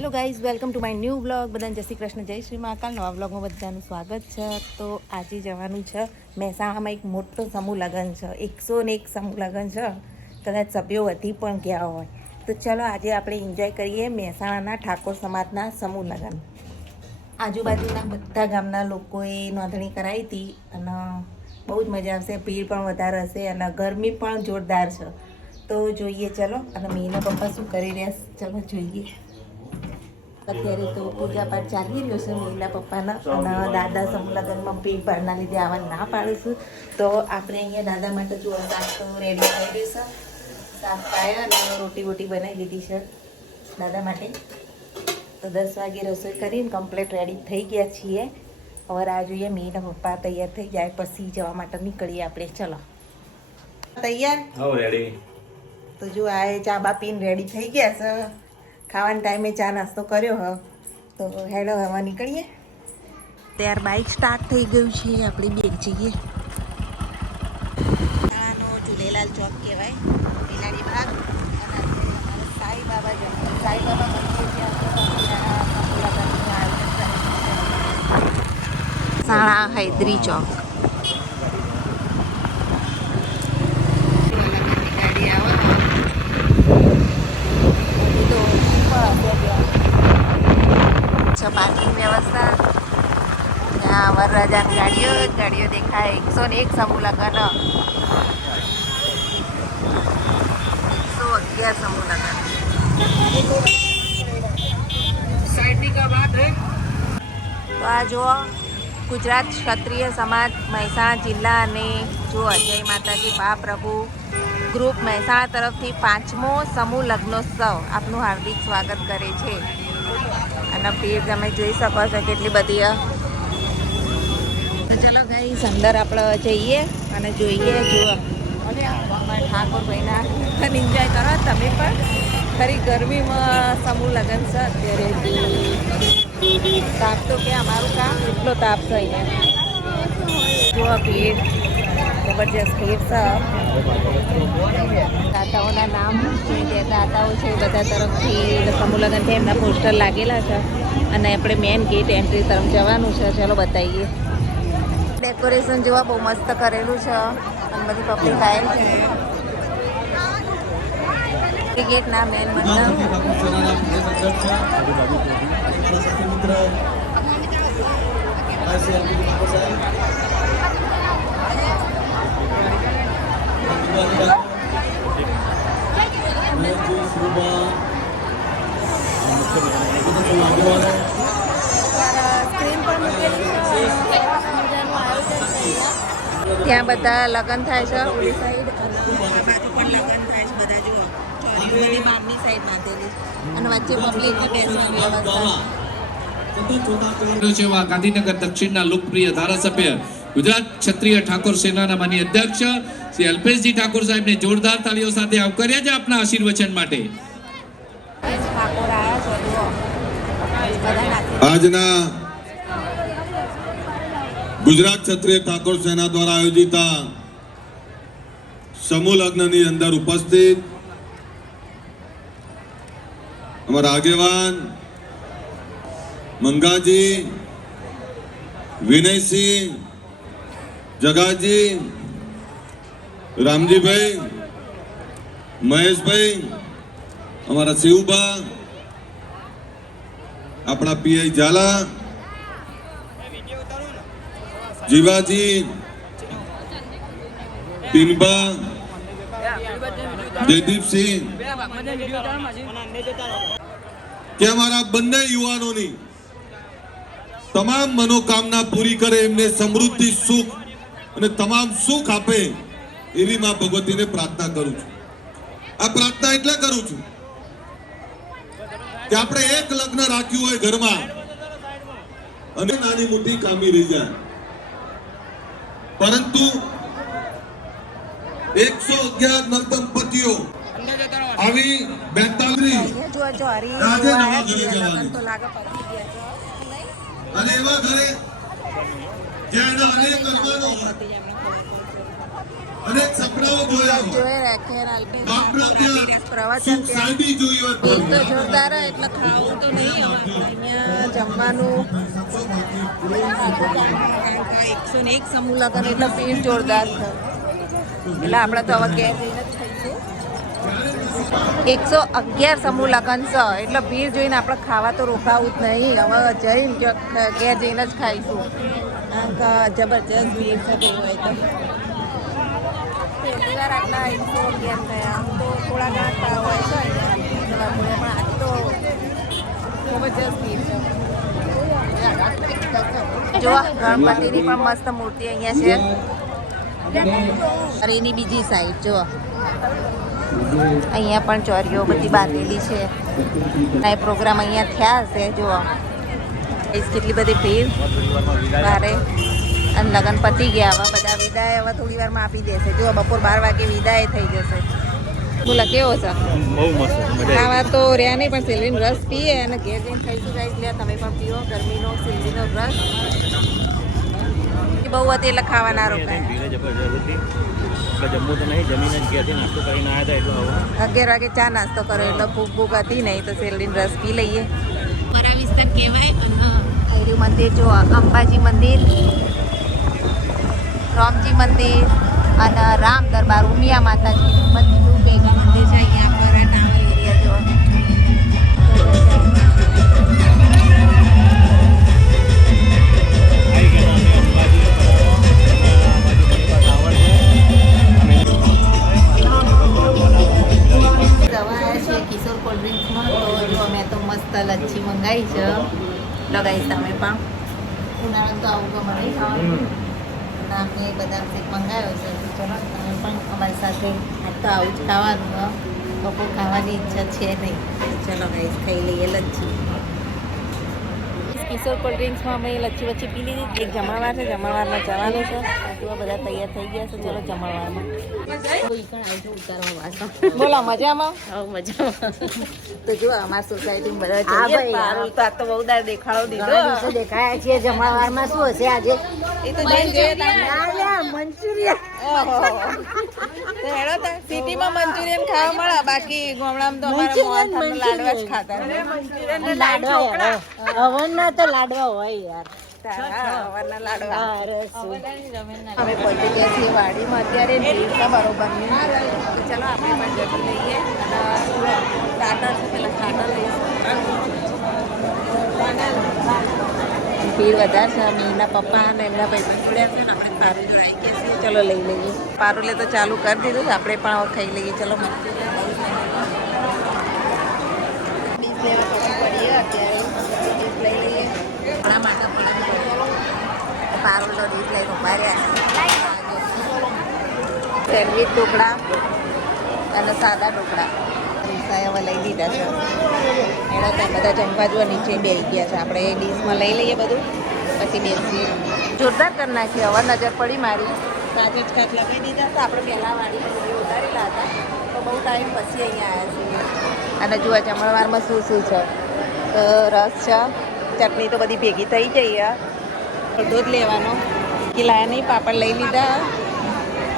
Hello guys, welcome to my new vlog. બધાને જય શ્રી કૃષ્ણ, જય શ્રી મહાકાલ. નવા વ્લોગમાં બધાનું સ્વાગત છે. તો આજે જવાનું છે મહેસાણામાં એક મોટો સમૂહ લગ્ન છે. 101 સમૂહ લગ્ન છે. કદાચ સભ્યો વધી પણ ગયા હોય. તો ચલો આજે આપણે એન્જોય કરીએ મહેસાણાના ઠાકોર સમાજના સમૂહ લગ્ન. આજુબાજુના બધા ગામના લોકોએ નોંધણી કરાવી હતી અને બહુ જ મજા આવશે. ભીડ પણ વધારે હશે અને ગરમી પણ જોરદાર છે. તો જોઈએ ચલો. અને મીના પપ્પા શું કરી રહ્યા છે ચલો જોઈએ. અત્યારે તો પૂજા પાઠ ચાલી રહ્યો છે મીના પપ્પાના, અને દાદા સમૂહ લગ્નમાં ભીડ ભાડના લીધે આવા ના પાડીશું. તો આપણે અહીંયા દાદા માટે જો શાક તો રેડી થઈ ગયું છે. શાક પાયા અને રોટી વોટી બનાવી લીધી છે દાદા માટે. તો 10 વાગે રસોઈ કરીને કમ્પ્લીટ રેડી થઈ ગયા છીએ. હવે આ જોઈએ મીના પપ્પા તૈયાર થઈ જાય પછી જવા માટે નીકળીએ આપણે. ચલો તૈયાર? હા રેડી. તો જો આ ચા બા પીને રેડી થઈ ગયા છે. ખાવાના ટાઈમે ચા નાસ્તો કર્યો હ. તો હેડો હવા નીકળીએ. ત્યાર બાઇક સ્ટાર્ટ થઈ ગયું છે. આપણી બેગ જઈએ. આનો ઝૂલેલાલ ચોક કહેવાય, મેલાડી બાગ. અને અમારે સાંઈ બાબા મંદિર છે. સાણા હૈદરી ચોક. ગાડી આવે પાર્કિંગ વ્યવસ્થા. ત્યાં વરરાજાની ગાડીઓ દેખાય. 101 સમૂહ લગ્ન, 111 સમૂહ લગ્ન. તો આ જુઓ ગુજરાત ક્ષત્રિય સમાજ મહેસાણા જિલ્લા અને જો જય માતાજી મહાપ્રભુ ગ્રુપ મહેસાણા તરફથી 5મો સમૂહ લગ્નોત્સવ આપનું હાર્દિક સ્વાગત કરે છે. અને ભીડ તમે જોઈ શકો છો કેટલી બધી. તો ચલો ગાઈસ અંદર આપણે જઈએ અને જોઈએ. જુઓ ઠાકોર ભાઈના લગ્ન એન્જોય કરો તમે પણ. ખરી ગરમીમાં સમૂહ લગ્ન છે અત્યારે. તાપ તો કે અમારું કામ એટલો તાપ છે અહીંયા. જુઓ ભીડ જબરજસ્ત ભીડ છે. દાતાઓના નામ છે, જે દાતાઓ છે બધા તરફથી સમૂહ લગ્ન છે એમના પોસ્ટર લાગેલા છે. અને આપણે મેન ગેટ એન્ટ્રી તરફ જવાનું છે. ચલો બતાવીએ. ડેકોરેશન જોવા બહુ મસ્ત કરેલું છે અને બધી પબ્લિક આવી છે. ગેટ ના મેન મંડપ. ત્યાં બધા લગ્ન થાય છે ઓલી સાઈડ, અને આ બાજુ પણ લગ્ન થાય છે. બધા જુઓ ચોરીઓ બધી બહારની સાઈડ બાંધેલી અને વચ્ચે પબ્લિકની બેસવાની વ્યવસ્થા છે. ગાંધીનગર દક્ષિણના લોકપ્રિય ધારાસભ્ય ગુજરાત ક્ષત્રિય ઠાકોર સેનાના માનનીય અધ્યક્ષ શ્રી અલ્પેશજી ઠાકોર સાહેબને જોરદાર તાળીઓ સાથે આવકાર્યા છે આપના આશીર્વચન માટે. આજના ગુજરાત ક્ષત્રિય ઠાકોર સેના દ્વારા આયોજિત સમૂહ લગ્નની અંદર ઉપસ્થિત અમારા આગેવાન મંગાજી, વિનયસિંહ, જગાજી, રામજીભાઈ, મહેશભાઈ, અમારા શિવબા, આપણા પીઆઈ ઝાલા, જીવાજી, પિનબા, જયદીપસિંહ, કે અમારા બંને યુવાનોની તમામ મનોકામના પૂરી કરે, એમને સમૃદ્ધિ, સુખ અને તમામ સુખ આપે એવી માં ભગવતીને પ્રાર્થના કરું છું. આ પ્રાર્થના એટલે કરું છું કે આપણે એક લગ્ન રાખ્યું હોય ઘરમાં અને નાની મોટી કામી રહી જાય, પરંતુ 111 નવદંપતિઓ આવી 42 આજે નવા ઘરે જવાનું અને એવા ઘરે જ્યાં અનેક અરમાનો અનેક સપનાઓ જોયા હોય. જોઈ રાખે અલ્પેશ બાપના ત્યાં પ્રવચન સુખ ત્યાં શાંતિ જોઈ હોય એક તો પ્રભુ. જોરદાર હોય એટલે ખાવું તો નહીં હવે અહીંયા જમવાનું 101 સમૂહ લગન એટલે ભીડ જોરદાર છે એટલે આપણે તો હવે ઘેર જઈને જ ખાઈશું 111 સમૂહ લગન છે એટલે ભીડ જોઈને આપણે ખાવા તો રોકાવું જ નહીં હવે જઈને ઘેર જઈને જ ખાઈશું કારણ કે જબરજસ્ત ભીડ થતી હોય તો પહેલી વાર આટલા 111 થયા આમ તો થોડા ઘણા હોય છે અહીંયા પણ આજ તો જબરજસ્ત ભીડ છે જો ગણપતિની પણ મસ્ત મૂર્તિ અહીંયા છે અને એની બીજી સાઈડ જો અહીંયા પણ ચોરીઓ બધી બાંધેલી છે આ પ્રોગ્રામ અહીંયા થયા હશે જો કેટલી બધી ભીડ બારે અને લગન પતી ગયા હવે બધા વિદાય હવે થોડી વારમાં આપી દેશે જો બપોર 12 વાગે વિદાય થઈ જશે બોલા કેવો છે બહુ મસ્ત મજા ખાવા તો રહ્યા નહીં પણ સેલરીનો રસ પીએ અને ઘેર જઈને ખાઈશું ગાઈસ લે તમે પણ પીવો ગરમીનો સેલરીનો રસ બહુ હતી એટલે ખાવા ના રોકાય ભીડ જબરજસ્ત હતી એટલે જમવું તો નહીં જમીને જ ઘેરથી નાસ્તો કરીને આવ્યા હતા એટલે હવે 11 વાગે ચા નાસ્તો કર્યો એટલે ભૂખ ભૂખ હતી નહીં તો સેલરીનો રસ પી લઈએ મારા વિસ્તાર કહેવાય અને આયરું મંદિર જો અંબાજી મંદિર રામજી મંદિર અને રામ દરબાર ઉમિયા માતાજી બધું ભેગું મંદિર છે અહીંયા પર ટાવર એરિયા જો આવી ગયા અમે અંબાજી ટાવર છે દવા આવ્યા છે કિશોર કોલ્ડ ડ્રિંક્સમાં તો જો મેં તો મસ્ત લચ્છી મંગાવી છે લગાવીશ તમે પણ ઉનાળામાં તો આવું ગમે નહીં ખાવાનું આપણે બદામ શેક મંગાવ્યો છે તો ચલો તમે પણ અમારી સાથે આજ તો આવું જ ખાવાનું બપોર ખાવાની ઈચ્છા છે નહીં ચલો ગાઈસ ખાઈ લઈએ લચ્છી કિશોર કોલ્ડ ડ્રિંક્સમાં અમે લચ્છી વચ્ચી પી લીધી એક જમણવાર છે જમણવારમાં જવાનું છે આજુ બધા તૈયાર થઈ ગયા છે ચલો જમણવારમાં બોલો મજામાં તો જો અમારી સોસાયટીમાં બધા જઈએ પારુલ તો આ તો બહુ દાર દેખાડો દીધો દેખાયા છે જમણવારમાં શું હશે આજે એ તો જઈને જોઈએ મંચુરિયન તો હેડો તા સિટીમાં મંચુરિયન ખાવા મળે બાકી ગામડામાં તો અમારા મોહનથાળનો લાડવા જ ખાતા લાડવા હવનના તો લાડવા હોય યાર સવારના લાડવા અરે શું અમે પહોંચી ગયા છીએ વાડીમાં અત્યારે ભીડતા બરોબર નહીં તો ચાલો આપણે પણ જમી લઈએ અને સ્ટાર્ટર છે પેલા સ્ટાર્ટર લઈશું ભીડ વધારે છે મીના પપ્પા અને એમના પૈસા જોડ્યા છે ને આપણે પારુલ આવી ગયા છીએ ચલો લઈ લઈએ પારુલે તો ચાલુ કરી દીધું છે આપણે પણ હવે ખાઈ લઈએ ચલો મંચુરિયન ડીશ લેવા પછી પડીએ અત્યારે ડીશ લઈ લઈએ આપણા માટે પણ પારુલ તો ડીશ લઈને ઉભા રહ્યા સેન્ડવીચ ઢોકળા અને સાદા ઢોકળા ઢોસા હવે લઈ લીધા છે એના ત્યાં બધા જમવા જો નીચે બેસી ગયા છે આપણે એ ડીશમાં લઈ લઈએ બધું પછી બેસીએ જોરદાર કરી નાખી હવે નજર પડી મારી કાચે જ કાચ લગાવી દીધા હતા આપણે પહેલાં વાળી ઉતારેલા હતા તો બહુ ટાઈમ પછી અહીંયા આવ્યા છીએ અને જુઓ જમણવારમાં શું શું છે તો રસ છે ચટણી તો બધી ભેગી થઈ જઈ બધો જ લેવાનો કે લાયા નહીં પાપડ લઈ લીધા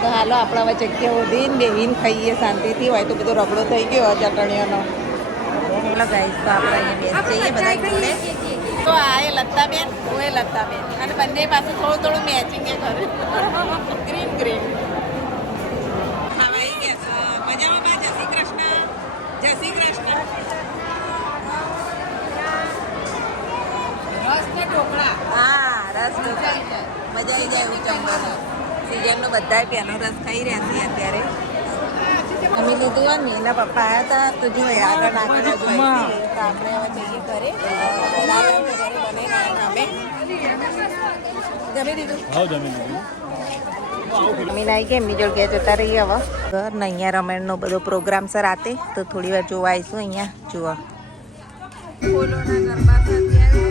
તો હાલો આપણે હવે જગ્યા ઉભીને બેહીને ખાઈએ શાંતિથી હોય તો બધો રગડો થઈ ગયો ચટણીઓનો ચાલો ગાઈસ તો આપણે અહીંયા બેસી જઈએ બધા જોડે તો આ એ લત્તાબેન હું એ લત્તાબેન અને બંને પાસે થોડું થોડું મેચિંગ એ કરે ગ્રીન ગ્રીન ખવાઈ ગયા છે મજામાં બા જય શ્રી કૃષ્ણ જય શ્રી કૃષ્ણ રસ ને ઢોકળા હા રસ ઢોકળા મજા આવી જાય એવું જમવાનું સિઝનનો બધાય પેનો રસ ખાઈ રહ્યા છીએ અત્યારે અમે લીધું હોય ને એના પપ્પા આવ્યા હતા તો જોઈએ આગળ આગળ જોઈ તો આપણે હવે જઈએ ઘરે અમે જમી દીધું હા જમીન જમીન આવી ગયા એમની જોડે ગયા જતા રહીએ હવે ઘર ને અહીંયા રમણનો બધો પ્રોગ્રામ છે રાતે તો થોડી વાર જોવા આવીશું અહીંયા જોવા ફૂલોના ગરબા છે અત્યારે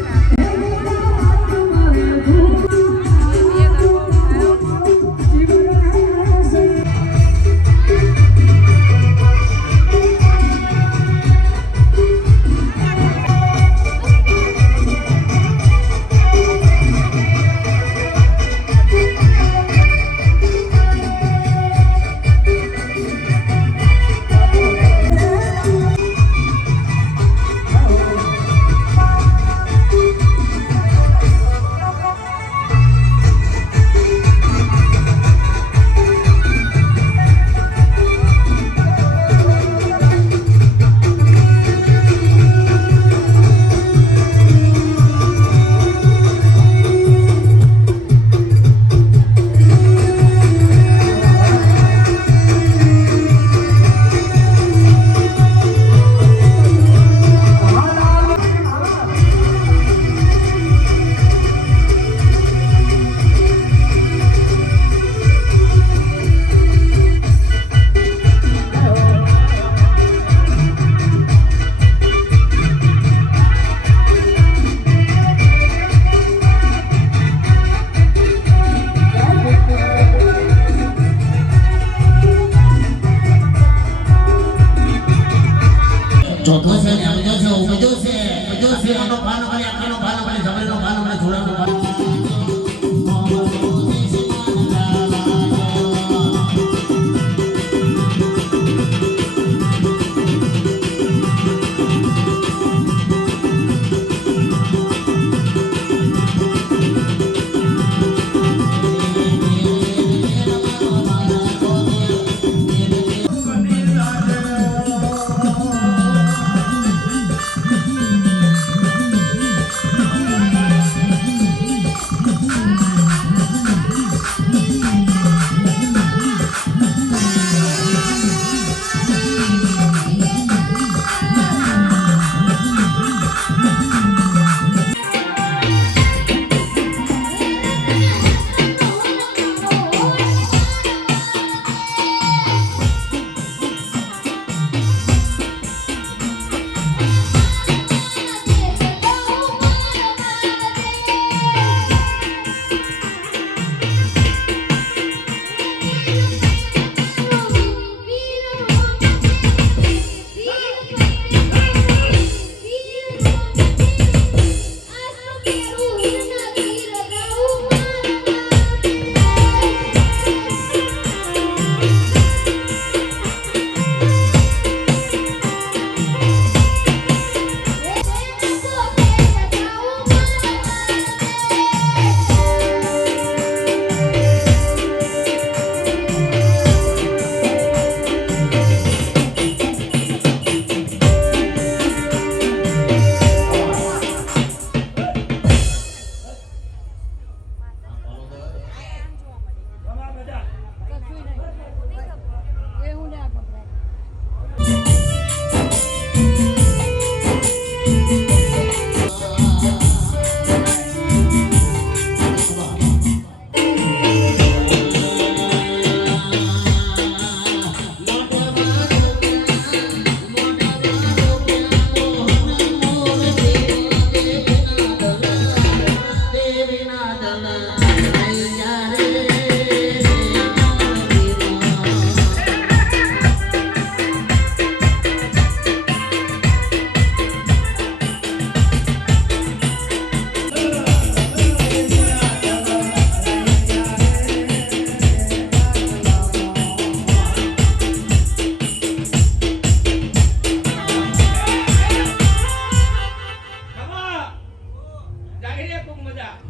નો ભાન અમારી આખાનો ભાન અમારી જમણીનો ભાન અમારી જોડાનો ભાન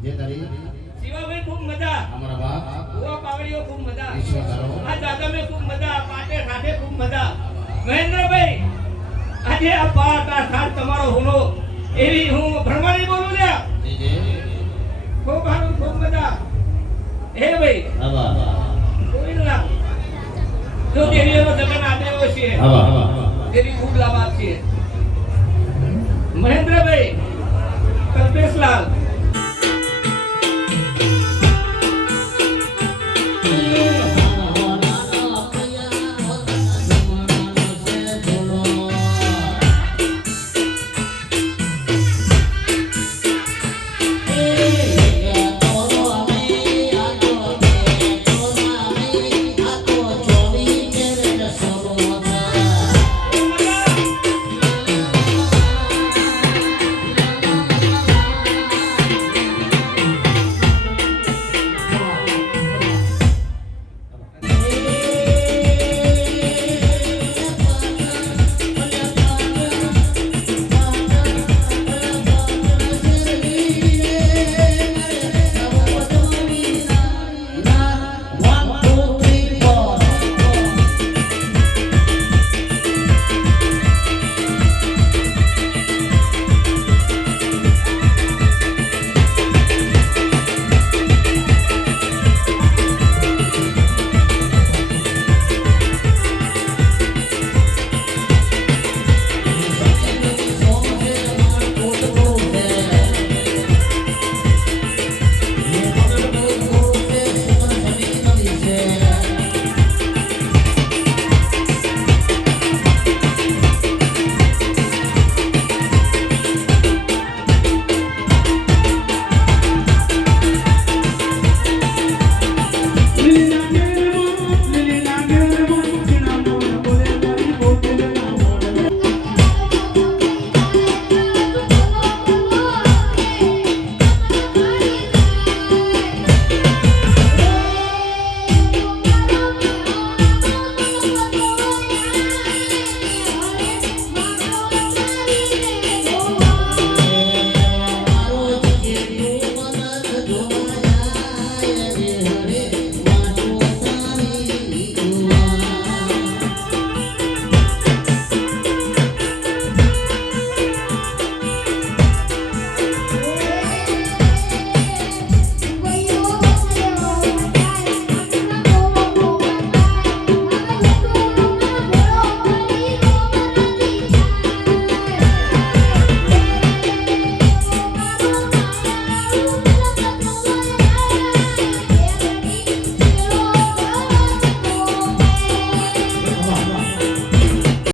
જે કરી શિવાભાઈ ખૂબ મજા, અમારા બાપ ભુવા પાવડીઓ ખૂબ મજા, ઈશ્વર કરો આ દાદામે ખૂબ મજા, પાટે સાથે ખૂબ મજા. મહેન્દ્રભાઈ આજે આ પાઠ આ સાથ તમારો હોનો એવી હું ભરમાણી બોલું લ્યા. જી જી ખૂબ સારું, ખૂબ મજા. હે ભાઈ આવા કોઈ ના જો દેવીઓનો જગન આદેવો છે, આવા દેવી ખૂબ લાભાર્થી છે. મહેન્દ્રભાઈ, કલ્પેશલાલ